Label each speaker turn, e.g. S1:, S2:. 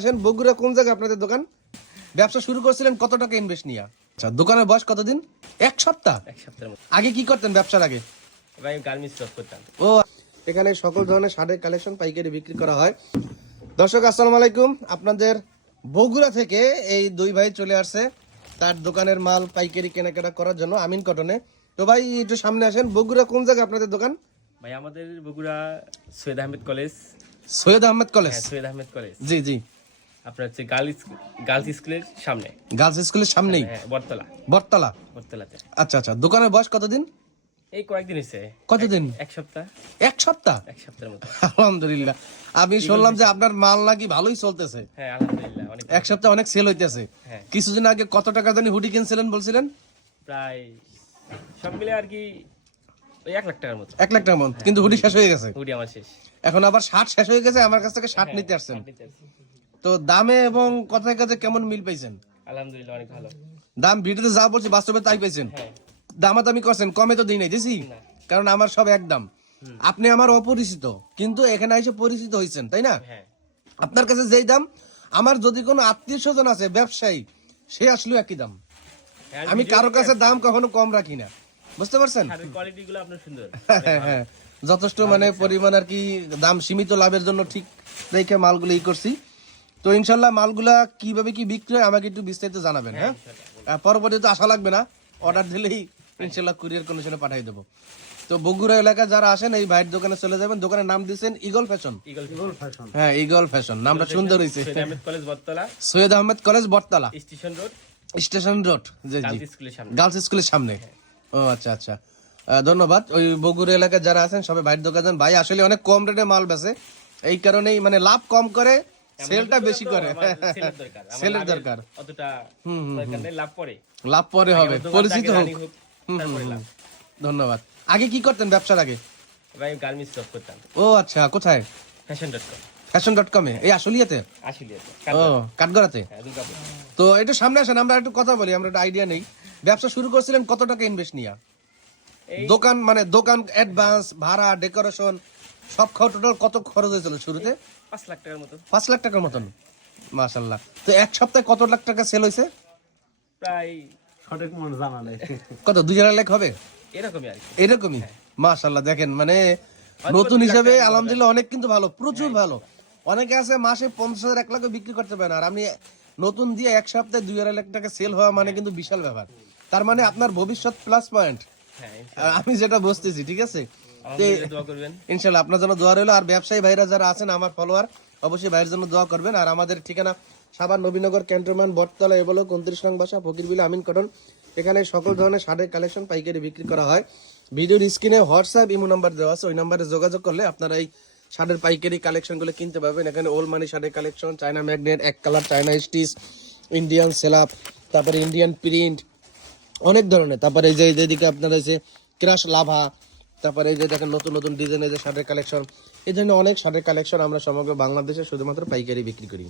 S1: আসেন বগুড়া কোন জায়গায় আপনাদের দোকান? ব্যবসা শুরু করছিলেন কত টাকা ইনভেস্ট নিয়ে? আচ্ছা দোকানের বয়স কতদিন? এক সপ্তাহ?
S2: এক সপ্তাহের মতো
S1: আগে কি করতেন ব্যবসার আগে?
S2: আমি গার্মেন্টস জব করতাম।
S1: ও এখানে সকল ধরনের শার্টের কালেকশন পাইকারি বিক্রি করা হয়। দর্শক আসসালামু আলাইকুম। আপনাদের বগুড়া থেকে এই দুই ভাই চলে আসছে তার দোকানের মাল পাইকারি কেনাকাটা করার জন্য আমিন কটনে। তো ভাই একটু সামনে আসেন বগুড়া কোন জায়গায় আপনাদের দোকান?
S2: ভাই আমাদের বগুড়া সৈয়দ আহমেদ কলেজ।
S1: সৈয়দ আহমেদ কলেজ?
S2: হ্যাঁ সৈয়দ আহমেদ কলেজ।
S1: জি জি।
S2: আপনার হচ্ছে গার্লস গার্লস স্কুলের সামনে।
S1: গার্লস স্কুলের সামনেই?
S2: হ্যাঁ বটতলা।
S1: বটতলা?
S2: বটতলাতে।
S1: আচ্ছা আচ্ছা দোকানের বয়স কতদিন?
S2: এই কয়েকদিন হয়েছে।
S1: কতদিন?
S2: এক সপ্তাহ।
S1: এক সপ্তাহ?
S2: এক সপ্তাহের মতো।
S1: আলহামদুলিল্লাহ। আমি শুনলাম যে আপনার মাল নাকি ভালোই চলতেছে।
S2: হ্যাঁ আলহামদুলিল্লাহ অনেক
S1: এক সপ্তাহে অনেক সেল হইতেছে।
S2: হ্যাঁ।
S1: কিছুদিন আগে কত টাকা জানি হুডি কিনছিলেন বলছিলেন?
S2: প্রায় সব মিলে আর কি এক লাখ টাকার মতো।
S1: এক লাখ টাকা মন কিন্তু হুডি শেষ হয়ে গেছে।
S2: হুডি আমার শেষ।
S1: এখন আবার ষাট শেষ হয়ে গেছে আমার কাছ থেকে ষাট নিতে আসছেন। তো দামে এবং কথায় কাছে কেমন মিল পাইছেন?
S2: আলহামদুলিল্লাহ অনেক ভালো।
S1: দাম ভিডিওতে যা বলছি বাস্তবে তাই পাইছেন।
S2: হ্যাঁ।
S1: দামাদামি করছেন কমে তো দিই নাই দিছি কারণ আমার সব এক দাম। আপনি আমার অপরিচিত কিন্তু এখানে এসে পরিচিত হয়েছেন তাই না?
S2: হ্যাঁ।
S1: আপনার কাছে যেই দাম আমার যদি কোনো আত্মীয় স্বজন আছে ব্যবসায়ী সে আসলেও একই দাম।
S2: হ্যাঁ,
S1: আমি কারও কাছে দাম কখনো কম রাখি না। বুঝতে পারছেন। যথেষ্ট মানে পরিমাণ আর কি দাম সীমিত লাভের জন্য ঠিক রেখে মালগুলো ই করছি। তো ইনশাল্লাহ মালগুলা কীভাবে কি বিক্রি হয় আমাকে একটু বিস্তারিত জানাবেন হ্যাঁ? আহ, পরবর্তীতে আশা লাগবে না অর্ডার দিলেই ইনশাল্লাহ কুরিয়ার কন্ডিশনে পাঠিয়ে দেবো। তো বগুড়া এলাকা যারা আসেন এই ভাইয়ের দোকানে চলে যাবেন। দোকানের নাম দিয়েছেন ইগল ফ্যাশন
S2: ইগল ফ্যাশন
S1: হ্যাঁ ইগল ফ্যাশন নামটা সুন্দর হয়েছে
S2: Syed Ahmed college Battala
S1: Syed Ahmed college Battala
S2: station road
S1: station road জি জি।
S2: গার্লস স্কুলের সামনে।
S1: গার্লস স্কুলের সামনে। ও আচ্ছা আচ্ছা। ধন্যবাদ। ওই বগুড়া এলাকায় যারা আছেন সবাই ভাইয়ের দোকান যান। ভাই আসলে অনেক কম রেটে মাল বেচে। এই কারণেই মানে লাভ কম করে সেলটা বেশি করে।
S2: সেলের দরকার। অতটা নেই লাভ পরে।
S1: লাভ পরে হবে পরিচিত হোক। ধন্যবাদ। আগে কি করতেন ব্যবসার আগে?
S2: আমি গার্মেন্টস জব করতাম।
S1: ও আচ্ছা কোথায়?
S2: Fashion dot com
S1: fashion dot কমে এই আসলিয়াতে
S2: আশুলিয়াতে
S1: ও কাঠগড়াতে?
S2: হ্যাঁ
S1: তো একটু সামনে আসেন আমরা একটু কথা বলি আমরা একটা আইডিয়া নেই। ব্যবসা শুরু করছিলেন কত টাকা ইনভেস্ট নিয়া? দোকান মানে দোকান অ্যাডভান্স ভাড়া ডেকোরেশন সব খাওয়া টোটাল কত খরচ হয়েছিল শুরুতে?
S2: পাঁচ লাখ টাকার মতো
S1: পাঁচ লাখ টাকার মতন। মাশাল্লাহ তো এক সপ্তাহে কত লাখ টাকা সেল হয়েছে?
S2: প্রায়
S3: সঠিক মনে জানা নেই।
S1: কত দুই হাজার লাখ হবে?
S2: এরকমই আর কি।
S1: এরকমই? মাশাল্লাহ দেখেন মানে নতুন হিসাবে আলহামদুলিল্লাহ অনেক কিন্তু ভালো প্রচুর ভালো। অনেকে আছে মাসে পঞ্চাশ হাজার এক লাখে বিক্রি করতে পারেন আর আপনি নতুন দিয়ে এক সপ্তাহে দুই আড়াই লাখ টাকা সেল হওয়া মানে কিন্তু বিশাল ব্যাপার। তার মানে আপনার ভবিষ্যৎ প্লাস পয়েন্ট
S2: হ্যাঁ
S1: আমি যেটা বুঝতেছি ঠিক আছে? ইনশাল্লাহ আপনার জন্য দোয়া রইল। আর ব্যবসায়ী ভাইরা যারা আছেন আমার ফলোয়ার অবশ্যই ভাইয়ের জন্য দোয়া করবেন। আর আমাদের ঠিকানা সাবার নবীনগর ক্যান্টনমেন্ট বটতলা এবলো উনত্রিশ নং বাসা ফকিরবিল আমিন কটন। এখানে সকল ধরনের শার্টের কালেকশন পাইকারি বিক্রি করা হয়। ভিডিওর স্ক্রিনে হোয়াটসঅ্যাপ ইমো নাম্বার দেওয়া আছে। ওই নাম্বারে যোগাযোগ করলে আপনারা এই শার্টের পাইকারি কালেকশনগুলো কিনতে পারবেন। এখানে ওল মানি শার্টের কালেকশন চায়না ম্যাগনেট এক কালার চায়না স্টিচ ইন্ডিয়ান সেলাপ তারপরে ইন্ডিয়ান প্রিন্ট অনেক ধরনের। তারপরে এই যে যেদিকে আপনার যে ক্রাশ লাভা তারপরে এই যে দেখেন নতুন নতুন ডিজাইনের যে শার্টের কালেকশন এই জন্য অনেক শার্টের কালেকশন আমরা সমগ্র বাংলাদেশে শুধুমাত্র পাইকারি বিক্রি করি।